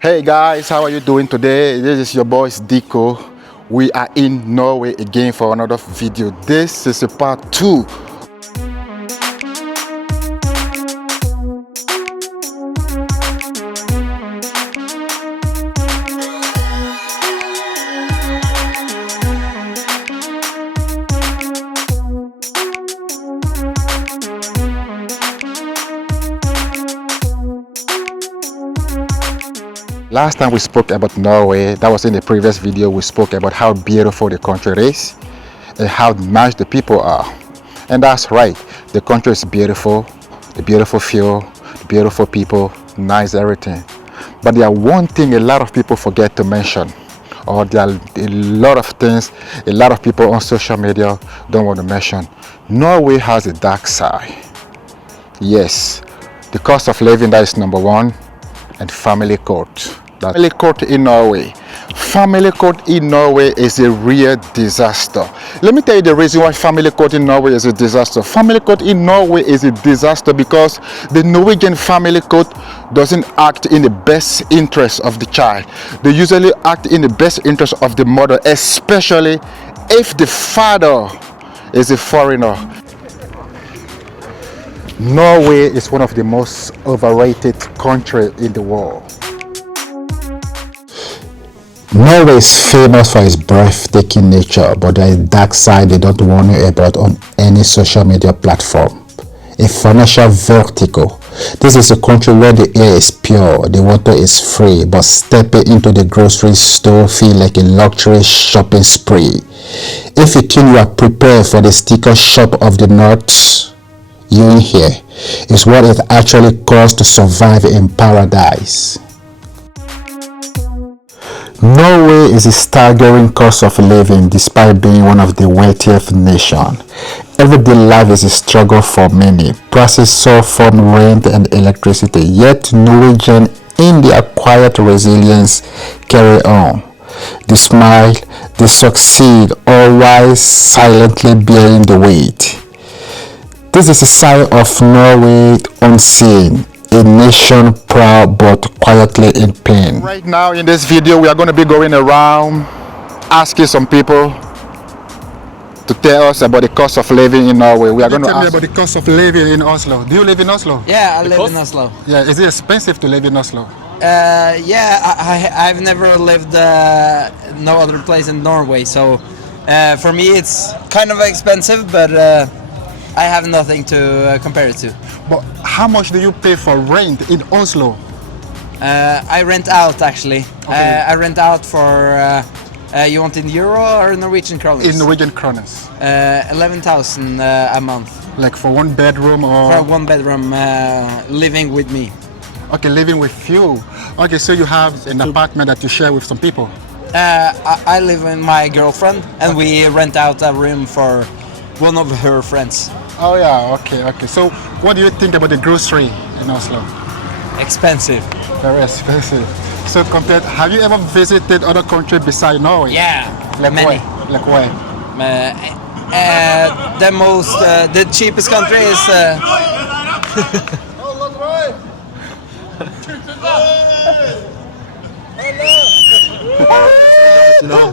Hey guys, how are you doing today? This is your boys Dico. We are in Norway again for another video. This is a part 2. Last time we spoke about Norway, that was in the previous video. We spoke about how beautiful the country is and how nice the people are. And that's right, the country is beautiful, the beautiful fuel, the beautiful people, nice everything. But there are one thing a lot of people forget to mention, or there are a lot of things a lot of people on social media don't want to mention. Norway has a dark side. Yes, the cost of living, that is number one. And family court. Family court in Norway. Family court in Norway is a real disaster. Let me tell you the reason why family court in Norway is a disaster. Family court in Norway is a disaster because the Norwegian family court doesn't act in the best interest of the child. They usually act in the best interest of the mother, especially if the father is a foreigner. Norway is one of the most overrated countries in the world. Norway is famous for its breathtaking nature, but there is a dark side they don't warn you about on any social media platform. A financial vertigo. This is a country where the air is pure, the water is free, but stepping into the grocery store feels like a luxury shopping spree. If you think you are prepared for the sticker shop of the north, you in here is what it actually costs to survive in paradise. Norway is a staggering cost of living despite being one of the wealthiest nations. Everyday life is a struggle for many. Prices soar from rent and electricity, yet Norwegians in their quiet resilience carry on. They smile, they succeed, all while silently bearing the weight. This is a side of Norway unseen, a nation proud but quietly in pain. Right now in this video we are going to be going around asking some people to tell us about the cost of living in Norway. We are going to tell me about the cost of living in Oslo. Do you live in Oslo? Yeah, I live in Oslo. Yeah, is it expensive to live in Oslo? Yeah, I've never lived no other place in Norway, so for me it's kind of expensive, but I have nothing to compare it to. But how much do you pay for rent in Oslo? I rent out actually. Okay. I rent out for, you want in euro or Norwegian kroner? In Norwegian kroners. 11,000 a month. Like for one bedroom or? For one bedroom, living with me. Okay, living with you. Okay, so you have an apartment that you share with some people? I live with my girlfriend and we rent out a room for one of her friends. Oh yeah, okay. So what do you think about the grocery in Oslo? Expensive. Very expensive. So compared, have you ever visited other countries besides Norway? Yeah, like many. Like where? The cheapest country is...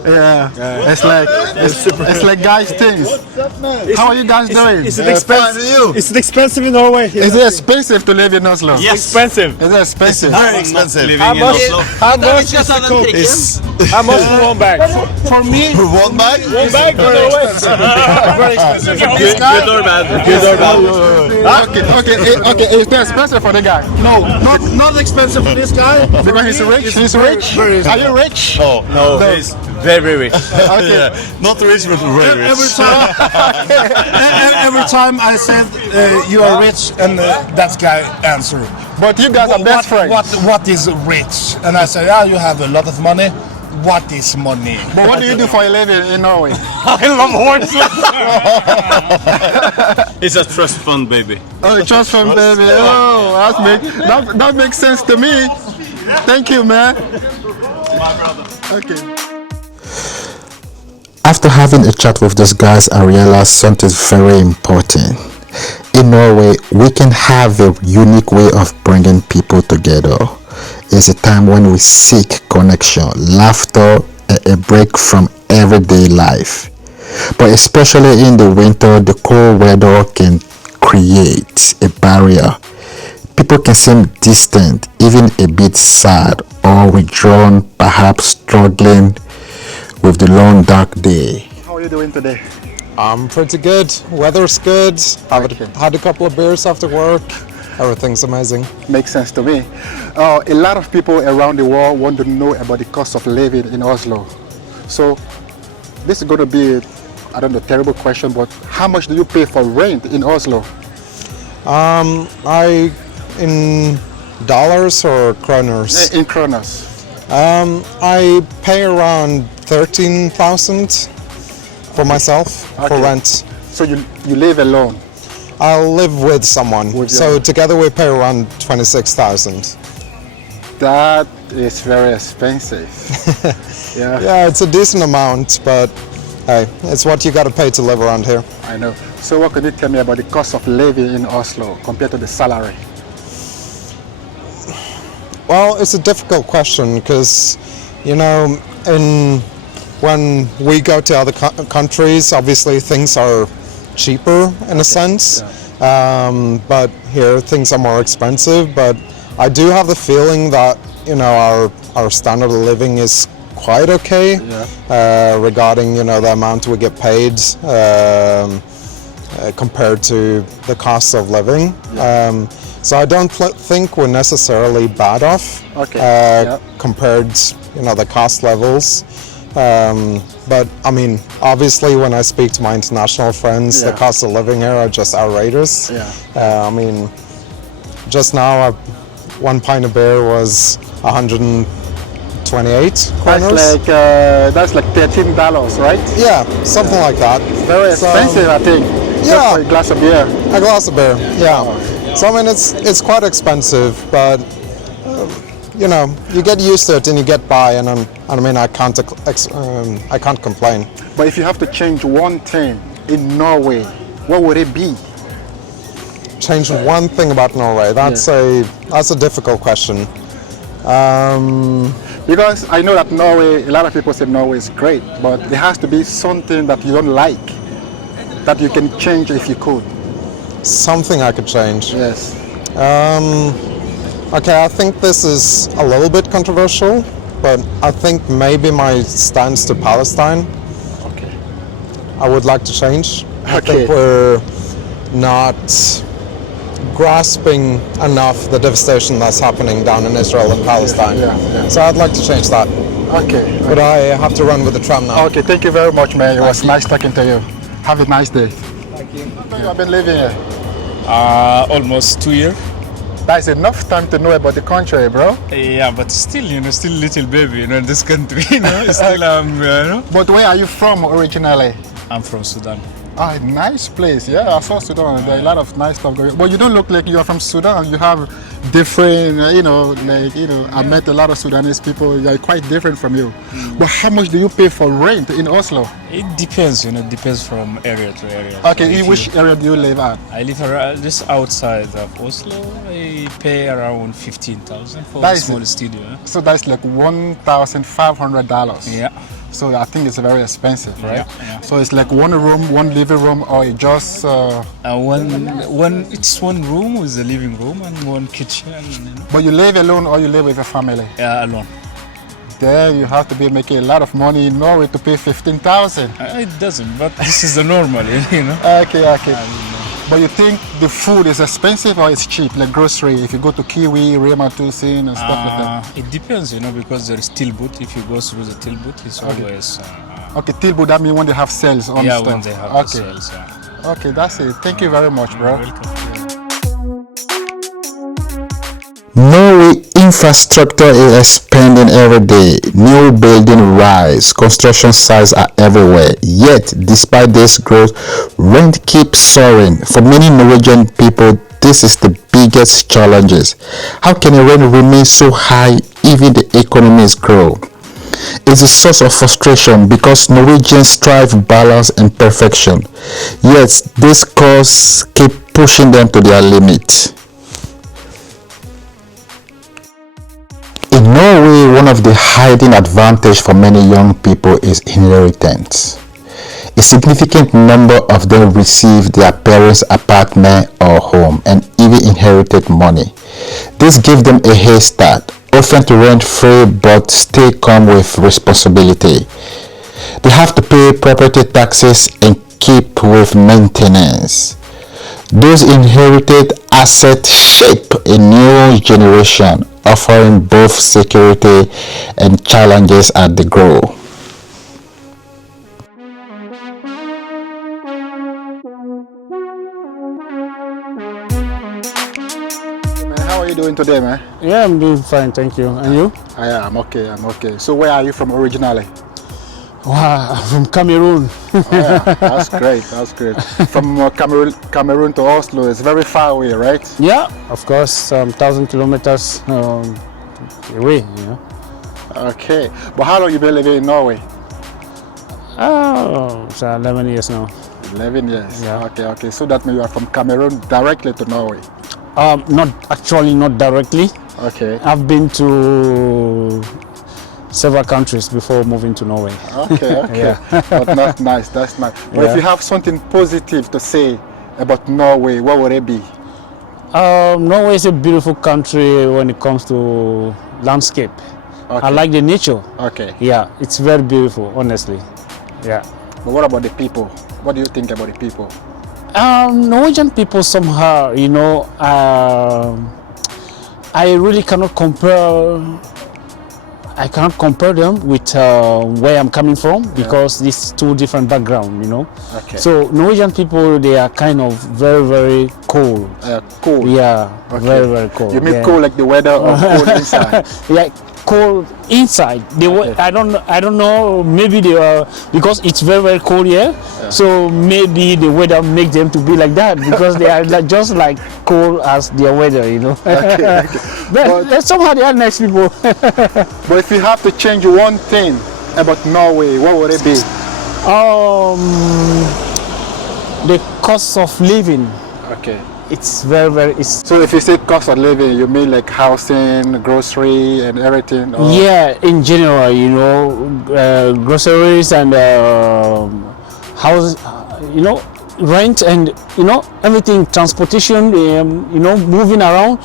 Yeah. It's like guys things. How are you guys doing? Is it expensive? Is it expensive in Norway? Is it expensive to live in Oslo? Yes. Expensive. Is it expensive? Very expensive. How much is the coke? How much for one bag? For me? For one bag? One bag in Norway? Very expensive. Good or bad? Good or bad? Okay. Is that expensive for the guy? No, not expensive for this guy. Because he's rich? He's rich? Are you rich? No. He's very rich. Okay. Not rich, but very rich. Every time I said you are rich, and that guy answered. But you guys are best friends. What is rich? And I say, yeah, you have a lot of money. What is money? But what do you do for a living in Norway? I love horses. It's a trust fund, baby. Oh, trust fund, baby. Oh, that makes sense to me. Thank you, man. My brother. Okay. After having a chat with those guys, I realized something very important. In Norway, we can have a unique way of bringing people together. is a time when we seek connection, laughter, and a break from everyday life. But especially in the winter, the cold weather can create a barrier. People can seem distant, even a bit sad or withdrawn, perhaps struggling with the long dark day. How are you doing today? I'm pretty good. Weather's good. Okay. Had a couple of beers after work. Everything's amazing. Makes sense to me. A lot of people around the world want to know about the cost of living in Oslo. So this is going to be, I don't know, terrible question, but how much do you pay for rent in Oslo? I in dollars or kroners? In kronas. I pay around 13,000 for myself for Okay. rent. So you live alone? I live with someone, With so your- together we pay around 26,000. That is very expensive. Yeah, Yeah, it's a decent amount, but hey, it's what you got to pay to live around here. I know. So what can you tell me about the cost of living in Oslo compared to the salary? Well, it's a difficult question because, you know, when we go to other countries, obviously things are cheaper in a sense, but here things are more expensive. But I do have the feeling that, you know, our standard of living is quite okay regarding, you know, the amount we get paid compared to the cost of living. So I don't think we're necessarily bad off compared, you know, the cost levels. But I mean, obviously, when I speak to my international friends, the cost of living here are just outrageous. I mean, just now, one pint of beer was 128 kroners. That's like $13, right? Yeah, something like that. Very expensive, I think. Just Yeah. for a glass of beer. A glass of beer, yeah. So I mean, it's quite expensive, but you know, you get used to it and you get by, and I mean, I can't complain. But if you have to change one thing in Norway, what would it be? Change one thing about Norway. That's a difficult question. Because I know that Norway, a lot of people say Norway is great, but there has to be something that you don't like that you can change if you could. Something I could change. Yes. Okay, I think this is a little bit controversial, but I think maybe my stance to Palestine, Okay. I would like to change. I Okay. think we're not grasping enough the devastation that's happening down in Israel and Palestine. Yeah. So I'd like to change that. Okay. But I have to run with the tram now. Okay, thank you very much, man. It was you. nice talking to you. Have a nice day. Thank you. How long have been living here? Almost 2 years. That's enough time to know about the country, bro. Yeah, but still, you know, still little baby, you know, in this country, you know, still, you know. But where are you from originally? I'm from Sudan. Ah, nice place. Yeah, I saw Sudan. There are a lot of nice stuff going on. But you don't look like you're from Sudan. You have different, I met a lot of Sudanese people. They're quite different from you. But how much do you pay for rent in Oslo? It depends, you know, it depends from area to area. Okay, So in if which area do you live at? I live around, just outside of Oslo. I pay around 15,000 for That a is small it. studio. So that's like $1,500. Yeah. So I think it's very expensive, right? Yeah. So it's like one room, one living room, or it just... It's one room with a living room and one kitchen, you know. But you live alone or you live with a family? Yeah, alone. There you have to be making a lot of money in Norway to pay 15,000. It doesn't, but this is the normal, you know. Okay. But you think the food is expensive or it's cheap, like grocery? If you go to Kiwi, Rema 1000 and stuff like that. It depends, you know, because there is Tilbury. If you go through the Tilbury, it's always Okay, Tilbury, that means when they have sales on yeah, stuff. when they have the sales. Yeah. Okay, that's it. Thank you very much, bro. Welcome. Norway infrastructure is expanding every day. New building rise, construction sites are everywhere. Yet, despite this growth, rent keeps soaring. For many Norwegian people, this is the biggest challenges. How can a rent remain so high even the economy is growing? It's a source of frustration because Norwegians strive balance and perfection. Yet, this costs keep pushing them to their limit. Norway, one of the hiding advantage for many young people is inheritance. A significant number of them receive their parents' apartment or home and even inherited money. This gives them a head start, often to rent free but still come with responsibility. They have to pay property taxes and keep with maintenance. Those inherited assets shape a new generation, offering both security and challenges as they grow. How are you doing today, man? Yeah, I'm doing fine, thank you. And you? I'm okay, I'm okay. So where are you from originally? Wow, I'm from Cameroon. That's great, that's great. From Cameroon to Oslo, it's very far away, right? Yeah, of course, 1,000 kilometers away, you know. Okay, but how long you been living in Norway? Oh, so 11 years now. 11 years. Yeah. Okay. So that means you are from Cameroon directly to Norway. Not directly. Okay. I've been to several countries before moving to Norway. Okay. Yeah. But that's nice. But Yeah. if you have something positive to say about Norway, what would it be? Norway is a beautiful country when it comes to landscape. Okay. I like the nature. Okay. Yeah, it's very beautiful, honestly. Yeah. But what about the people? What do you think about the people? Norwegian people somehow, you know, I really cannot compare. I cannot compare them with where I'm coming from because these two different backgrounds, you know. Okay. So Norwegian people, they are kind of very, very cold. Cool. Yeah, Okay. very, very cold. You mean yeah. cool like the weather or cool inside? Yeah, cold inside. I don't know. Maybe they are because it's very, very cold here. So maybe the weather makes them to be like that because they are just like cold as their weather, you know. Okay. But somehow they are nice people. But if you have to change one thing about Norway, what would it be? The cost of living. Okay. It's very, very. It's, So if you say cost of living, you mean like housing, grocery, and everything? Or? yeah, in general, you know, groceries and houses, you know, rent and you know everything, transportation, you know, moving around,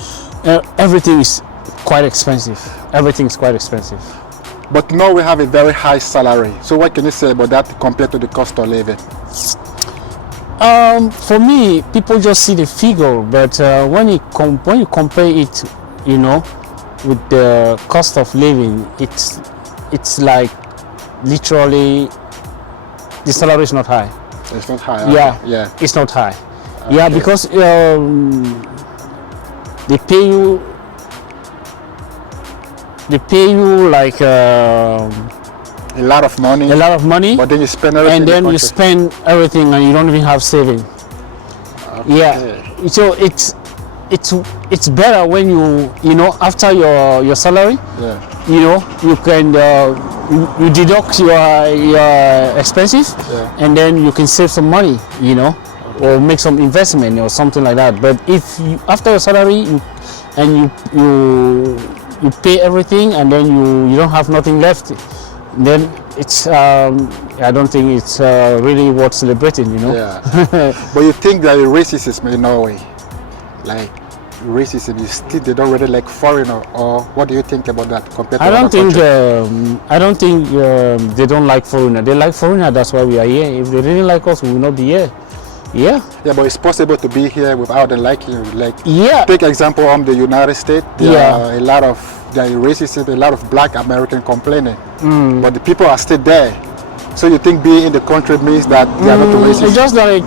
everything is quite expensive. Everything is quite expensive. But Norway have a very high salary. So what can you say about that compared to the cost of living? For me, people just see the figure, but when you compare it, you know, with the cost of living, it's like literally the salary is not high. It's not high. Yeah, it's not high. Okay. Yeah, because they pay you like a lot of money. a lot of money, But then you spend everything. and in the then you country. spend everything, and you don't even have saving. Okay. Yeah, so it's better when you know after your salary, Yeah. you know you can you deduct your expenses, and then you can save some money, you know, or make some investment or something like that. But if you, after your salary you pay everything and then you don't have nothing left, then it's I don't think it's really worth celebrating, you know. Yeah. But you think that racism in Norway, like racism, they don't really like foreigner, or what do you think about that compared to I don't other think countries? I don't think they don't like foreigner. They like foreigner. That's why we are here. If they didn't like us, we will not be here. Yeah. Yeah, but it's possible to be here without them liking you. Like, Yeah. take example on the United States. There Yeah. are there is racism, a lot of black American complaining, but the people are still there. So you think being in the country means that they are not racist? It's just like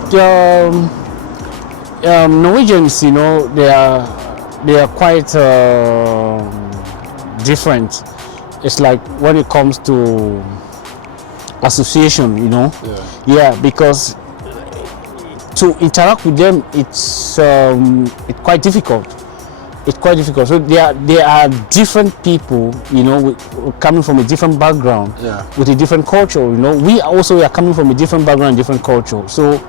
Norwegians, you know, they are quite different. It's like when it comes to association, you know. Yeah, because to interact with them, it's quite difficult. It's quite difficult. So they are different people, you know, coming from a different background, with a different culture. You know, we are coming from a different background, different culture. So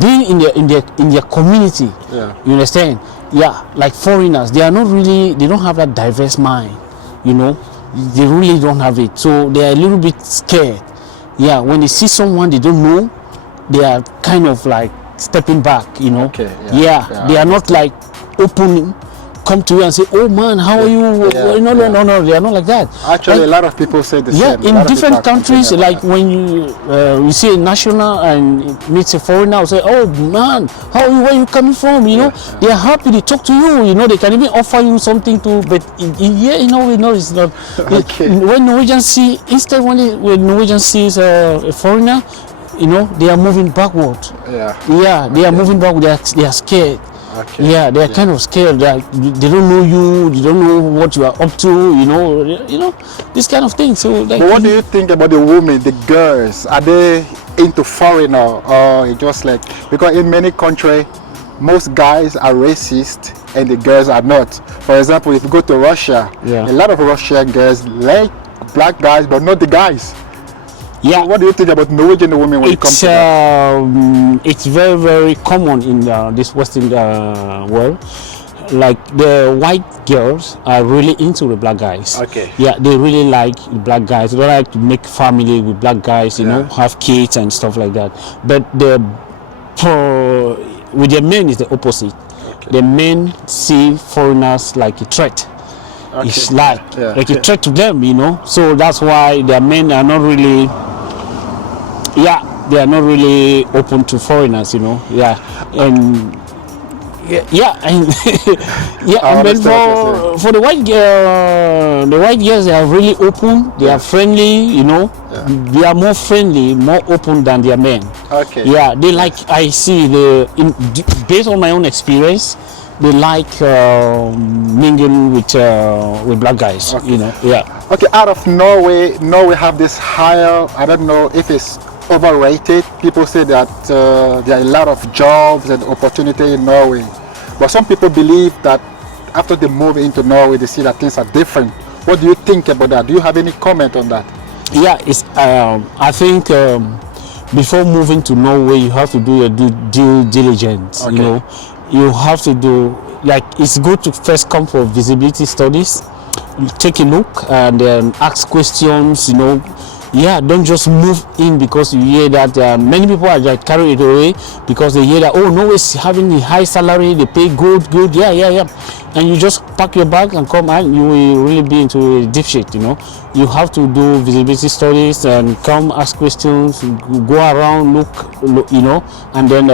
being in their community, you understand, yeah, like foreigners, they are not really, they don't have that diverse mind, you know. They really don't have it, so they are a little bit scared. Yeah, when they see someone they don't know, they are kind of like stepping back, you know. Okay, yeah, they are not like open, come to you and say, oh man, how are you? No, they are not like that. Actually, like, a lot of people say the yeah, same. A lot in of different people are countries, complaining like about when you see a national and meets a foreigner, say, oh man, how are you, where are you coming from, you know. They are happy to talk to you, you know. They can even offer you something to, but here, you know, we know it's not. Okay. When Norwegian see, instead when Norwegian sees a foreigner, you know, they are moving backward. Yeah. They are moving backward. They are scared. Okay. Yeah, they are kind of scared. They don't know you. They don't know what you are up to. You know, this kind of thing. So, like, But what do you think about the women, the girls? Are they into foreigner or just like, because in many countries, most guys are racist and the girls are not. For example, if you go to Russia, a lot of Russian girls like black guys, but not the guys. Yeah. So what do you think about Norwegian women when it comes to that? It's very, very common in this Western world. Like the white girls are really into the black guys. Okay. Yeah, they really like the black guys. They like to make family with black guys, you know, have kids and stuff like that. But with the men is the opposite. Okay. The men see foreigners like a threat. Okay. It's like a threat to them, you know. So that's why their men are not really. Yeah, they are not really open to foreigners, you know. Yeah, and and and then for the white girls, they are really open. They are friendly, you know. They are more friendly, more open than their men. Okay. Yeah, they like. I see based on my own experience, they like mingling with black guys. Okay. You know. Yeah. Okay. Out of Norway have this higher. I don't know if it's overrated. People say that there are a lot of jobs and opportunity in Norway, but some people believe that after they move into Norway, they see that things are different. What do you think about that? Do you have any comment on that? Yeah, it's. I think before moving to Norway, you have to do your due diligence. Okay. You know, you have to do, like, it's good to first come for visibility studies, take a look and then ask questions. You know. Yeah, don't just move in because you hear that many people are just carried away because they hear that, oh, Norway's having a high salary, they pay good, yeah, and you just pack your bag and come and you will really be into a deep shit, you know. You have to do visibility studies and come ask questions, go around, look, you know, and then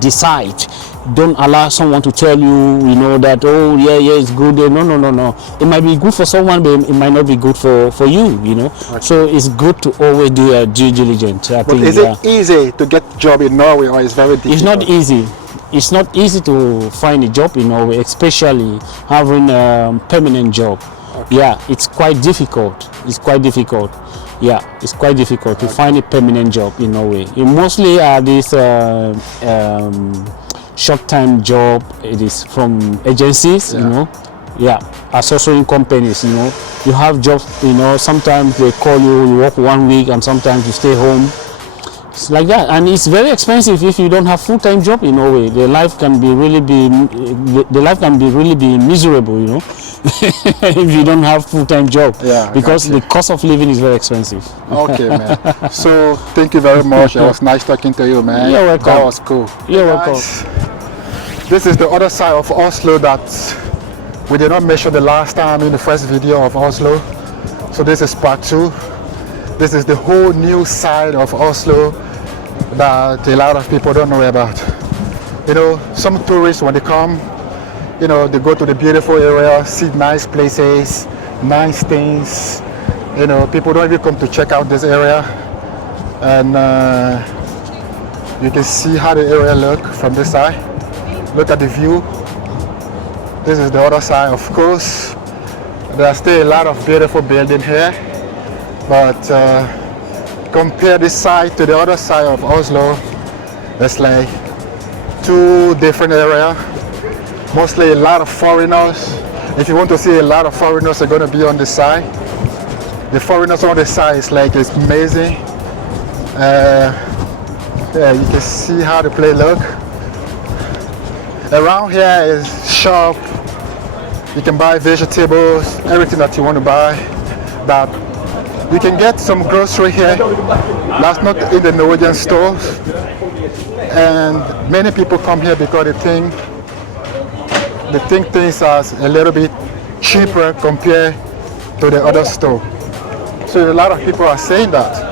decide. Don't allow someone to tell you, you know, that, oh, yeah, it's good. No. It might be good for someone, but it might not be good for you, you know. Okay. So it's good to always do a due diligence. I think, is it easy to get a job in Norway, or is it very difficult? It's not easy. It's not easy to find a job in Norway, especially having a permanent job. Okay. Yeah, it's quite difficult. Yeah, it's quite difficult to find a permanent job in Norway. You mostly are these short-time job. It is from agencies, you know. Yeah, associating companies, you know. You have jobs, you know. Sometimes they call you, you work 1 week, and sometimes you stay home. It's like that, and it's very expensive if you don't have full-time job in Norway. The life can be really miserable, you know. If you don't have full-time job, because the cost of living is very expensive. Okay, man. So thank you very much. It was nice talking to you, man. You're welcome. That was cool. You're welcome. This is the other side of Oslo that we did not measure the last time in the first video of Oslo. So this is part 2. This is the whole new side of Oslo that a lot of people don't know about. You know, some tourists, when they come, you know, they go to the beautiful area, see nice places, nice things. You know, people don't even come to check out this area. And you can see how the area look from this side. Look at the view. This is the other side. Of course, there are still a lot of beautiful buildings here. But compare this side to the other side of Oslo, it's like 2 different areas. Mostly a lot of foreigners. If you want to see a lot of foreigners, they're going to be on this side. The foreigners on this side is like, it's amazing. Yeah, you can see how the place look. Around here is shop. You can buy vegetables, everything that you want to buy. But you can get some grocery here that's not in the Norwegian stores. And many people come here because they think things are a little bit cheaper compared to the other store. So a lot of people are saying that.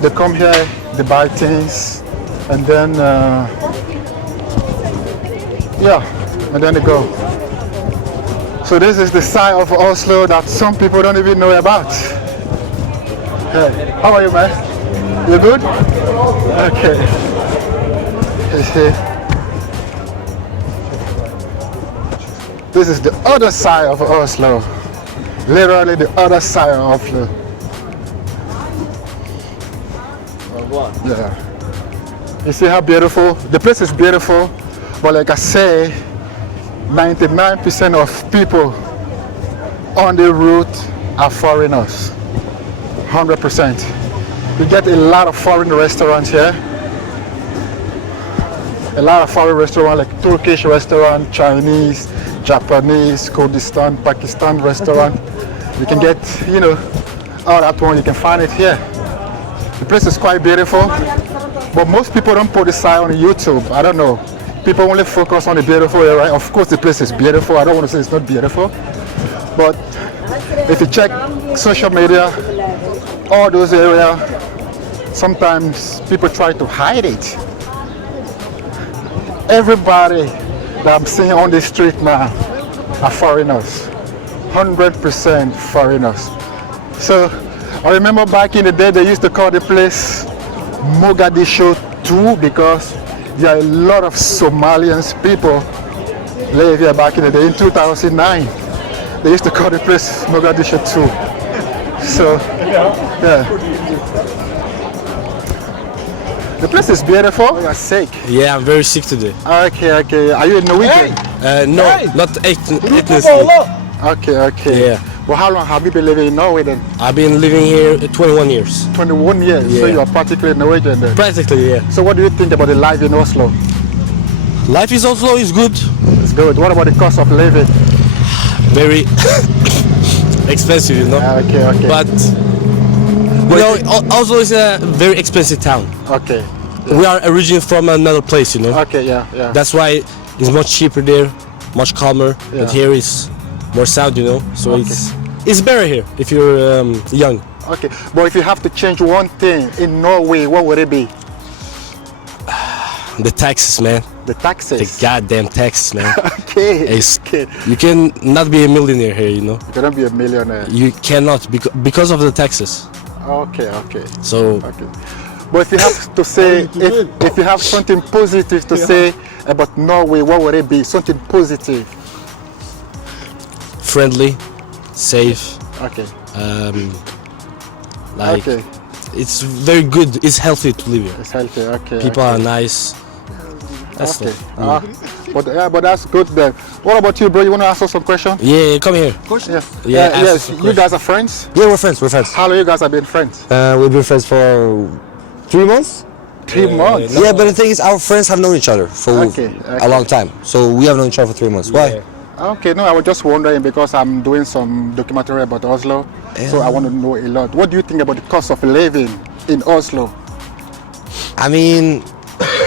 They come here, they buy things, and then and then they go. So this is the side of Oslo that some people don't even know about. Hey, how are you, man? You good? Okay. You see, this is the other side of Oslo. Literally the other side of Oslo. Yeah. You see how beautiful? The place is beautiful, but like I say, 99% of people on the route are foreigners. 100%. You get a lot of foreign restaurants here. A lot of foreign restaurants like Turkish restaurant, Chinese, Japanese, Kurdistan, Pakistan restaurant. You can get, all that one, you can find it here. The place is quite beautiful, but most people don't put this side on YouTube. I don't know. People only focus on the beautiful area. Of course, the place is beautiful. I don't want to say it's not beautiful, but if you check social media, all those areas, sometimes people try to hide it. Everybody that I'm seeing on the street now are foreigners. 100% foreigners. So I remember back in the day they used to call the place Mogadishu 2 because there are a lot of Somalians people live here back in the day. In 2009 they used to call the place Mogadishu 2. So yeah. The place is beautiful. You're sick. Yeah, I'm very sick today. Okay. Are you a Norwegian? No, not ethnically. Okay. Yeah. Well, how long have you been living in Norway then? I've been living here 21 years. 21 years? Yeah. So you are practically Norwegian then? Practically, yeah. So what do you think about the life in Oslo? Life in Oslo is good. It's good. What about the cost of living? Very expensive, Okay. But Oslo is a very expensive town. Okay. We are originally from another place, Okay, yeah. That's why it's much cheaper there, much calmer. Yeah. But here is more sound, So Okay. it's better here if you're young. Okay, but if you have to change one thing in Norway, what would it be? The taxes, man. The taxes? The goddamn taxes, man. Okay. You can not be a millionaire here, You cannot be a millionaire. You cannot because of the taxes. Okay. So. Okay. But if you have to say, if you have something positive to say about Norway, what would it be? Something positive. Friendly, safe. Okay. Okay. It's very good. It's healthy to live here. It's healthy. Okay. People are nice. That's okay. stuff. But that's good then. What about you, bro? You want to ask us some questions? Yeah, come here. Yes. You guys are friends? Yeah, we're friends. How long you guys have been friends? We've been friends for 3 months. 3 months? Yeah, but the thing is, our friends have known each other for a long time. So we have known each other for 3 months. Why? Okay, no, I was just wondering because I'm doing some documentary about Oslo. So I want to know a lot. What do you think about the cost of living in Oslo? I mean,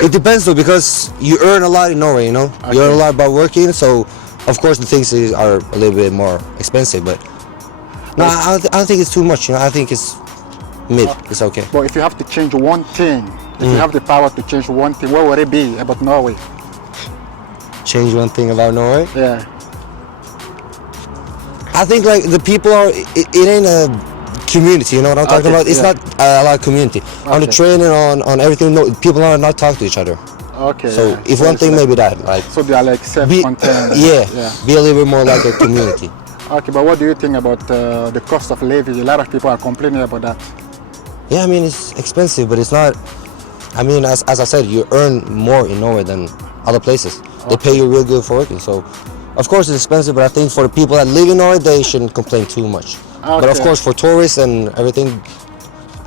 it depends though, because you earn a lot in Norway, You earn a lot by working, so of course the things are a little bit more expensive, but no, I don't think it's too much, I think it's mid, it's okay. But if you have to change one thing, if you have the power to change one thing, what would it be about Norway? Change one thing about Norway? Yeah. I think like the people it ain't a community, you know what I'm talking about? It's not a lot of community. On the train and on everything, people are not talking to each other. Okay. So if one thing, maybe that. Like, so they are like self-contained. Be a little bit more like a community. Okay, but what do you think about the cost of living? A lot of people are complaining about that. Yeah, I mean, it's expensive, but it's not. I mean, as I said, you earn more in Norway than other places. They pay you real good for working. So, of course, it's expensive, but I think for the people that live in Norway, they shouldn't complain too much. Okay. But of course, for tourists and everything,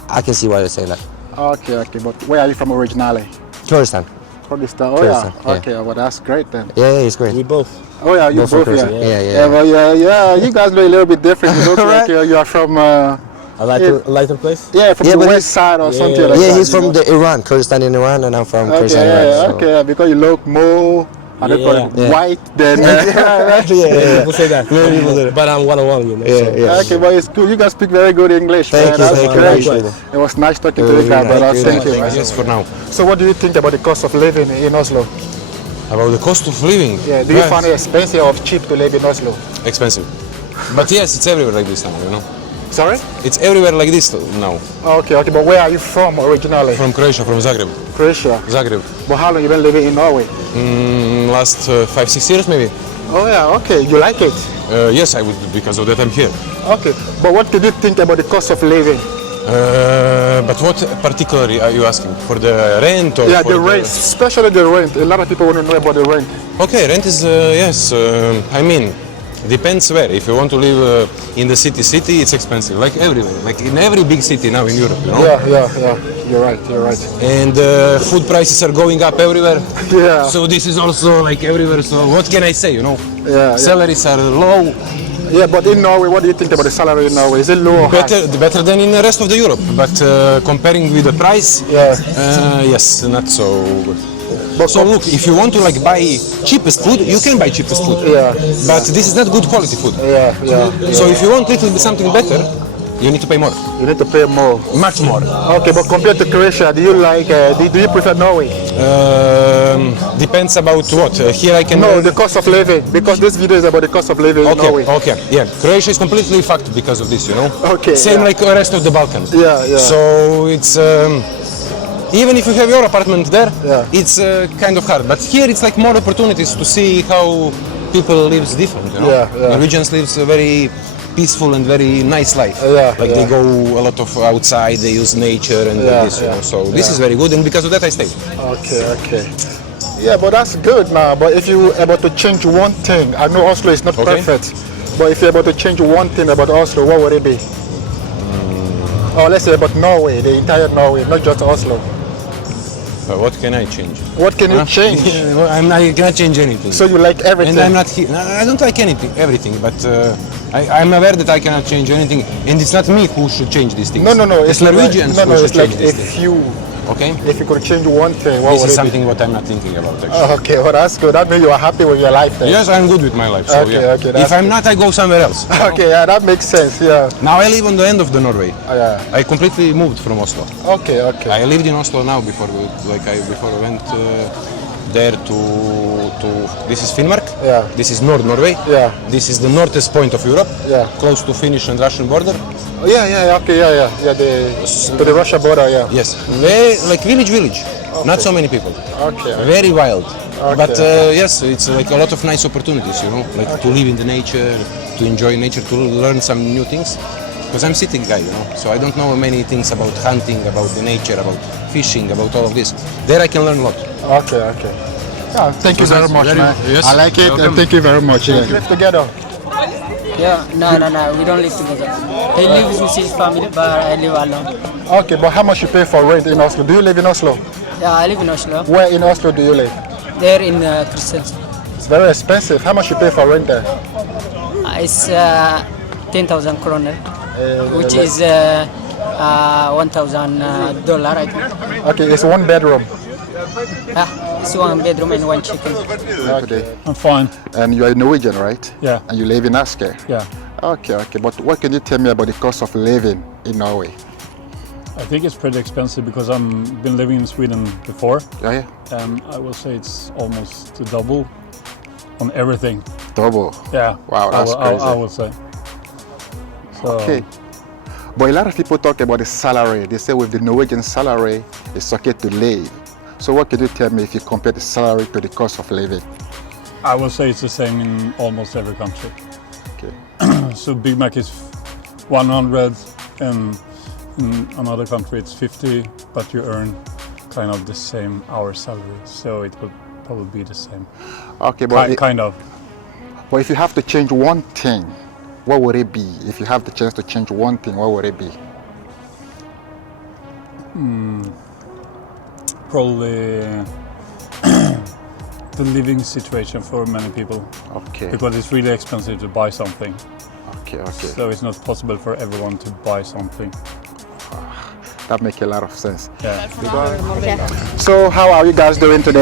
I can see why they're saying that. Okay. But where are you from originally? Kurdistan. Kurdistan. Oh Kurdistan, yeah. Okay, well that's great then. Yeah, it's great. We both. Oh yeah, you Both from both, yeah. Kurdistan, yeah. Yeah, well, yeah. You guys look a little bit different. You look like you are from. A lighter place? Yeah, from Yeah, the but west side or something like Yeah, that. he's you from know? the Iran, Kurdistan in Iran, and I'm from Okay, Kurdistan, yeah, Iraq. So. okay, yeah, because you look more. I don't call it Yeah. white than. People say that. But I'm 101, you know. Yeah. Okay, but it's good. You guys speak very good English. Thank man. you, That's thank you, great. appreciate it. It was nice talking to you guys, brother. Thank you. Yes, for now. So, what do you think about the cost of living in Oslo? About the cost of living? Yeah, do you find it expensive or cheap to live in Oslo? Expensive. But yes, it's everywhere like this now, you know. Sorry? It's everywhere like this now. Okay, but where are you from originally? From Croatia, from Zagreb. Croatia. Zagreb. But how long you been living in Norway? Last 5-6 years maybe. Oh yeah, okay. You like it? Yes, I would, because of that I'm here. Okay, but what did you think about the cost of living? But what particularly are you asking? For the rent or Yeah, for the rent, especially the rent. A lot of people want to know about the rent. Okay, rent is, yes, I mean, depends where. If you want to live in the city, it's expensive, like everywhere, like in every big city now in Europe, you know? Yeah. You're right. And food prices are going up everywhere. Yeah. So this is also like everywhere. So what can I say, you know? Yeah. Salaries are low. Yeah, but in Norway, what do you think about the salary in Norway? Is it low or high? Better than in the rest of the Europe. But comparing with the price, yes, not so good. But so look, if you want to like buy cheapest food, you can buy cheapest food. Yeah. But this is not good quality food. Yeah. So if you want little bit something better, you need to pay more. You need to pay more. Much more. Okay, but compared to Croatia, do you like? Do you prefer Norway? Depends about what. Here I can. No, the cost of living, because this video is about the cost of living in Norway. Okay, yeah. Croatia is completely fucked because of this, you know. Okay. Same like the rest of the Balkans. Yeah. So it's even if you have your apartment there, it's kind of hard. But here it's like more opportunities to see how people lives different, you know. Yeah. Norwegians lives a very peaceful and very nice life. They go a lot of outside, they use nature and this, you know. So this is very good, and because of that I stayed. Okay. Yeah, but that's good now. But if you were able to change one thing, I know Oslo is not perfect, but if you're able to change one thing about Oslo, what would it be? Or let's say about Norway, the entire Norway, not just Oslo. What can I change? What can you change? I cannot change anything. So you like everything? And I'm not here. I don't like everything, but I'm aware that I cannot change anything, and it's not me who should change these things. No. It's Norwegians who should it's like change these if things. you. Okay. If you could change one thing, what This would is it something be? what I'm not thinking about actually. Okay, well that's good. That means you are happy with your life then. Yes, I'm good with my life. So Okay, yeah. okay, that's If I'm not, I go somewhere else. Okay, yeah, that makes sense. Yeah. Now I live on the end of the Norway. Yeah. I completely moved from Oslo. Okay. I lived in Oslo now before I went there to this is Finnmark. Yeah. This is North Norway. Yeah. This is the northest point of Europe. Yeah. Close to Finnish and Russian border. Oh, yeah. Okay, yeah. To the Russia border, yeah. Yes. Very like village. Not so many people. Okay. Very wild. Okay, But yes, it's like a lot of nice opportunities, you know, like to live in the nature, to enjoy nature, to learn some new things. Because I'm city guy, you know, so I don't know many things about hunting, about the nature, about fishing, about all of this. There I can learn a lot. Okay. Yeah, thank you very much, man. Yes. I like it, and thank you very much. Yeah. Live together. Yeah, no, we don't live together. He lives with his family, but I live alone. Okay, but how much you pay for rent in Oslo? Do you live in Oslo? Yeah, I live in Oslo. Where in Oslo do you live? There in Christiansand. It's very expensive. How much you pay for rent there? It's 10,000 kroner, which is $1,000, I think. Okay, it's one bedroom. It's one bedroom and one chicken. Okay. I'm fine. And you are Norwegian, right? Yeah. And you live in Asker? Yeah. Okay. But what can you tell me about the cost of living in Norway? I think it's pretty expensive because I've been living in Sweden before. Yeah. And I will say it's almost double on everything. Double? Yeah. Wow, that's crazy. I would say. So, okay. But a lot of people talk about the salary. They say with the Norwegian salary, it's okay to live. So what can you tell me if you compare the salary to the cost of living? I will say it's the same in almost every country. Okay. So Big Mac is 100 and in another country it's 50, but you earn kind of the same hour salary. So it would probably be the same. Okay, but kind of. But if you have to change one thing, what would it be? If you have the chance to change one thing, what would it be? Probably the living situation for many people. Okay. Because it's really expensive to buy something. Okay, okay. So it's not possible for everyone to buy something. That makes a lot of sense. Yeah. So how are you guys doing today?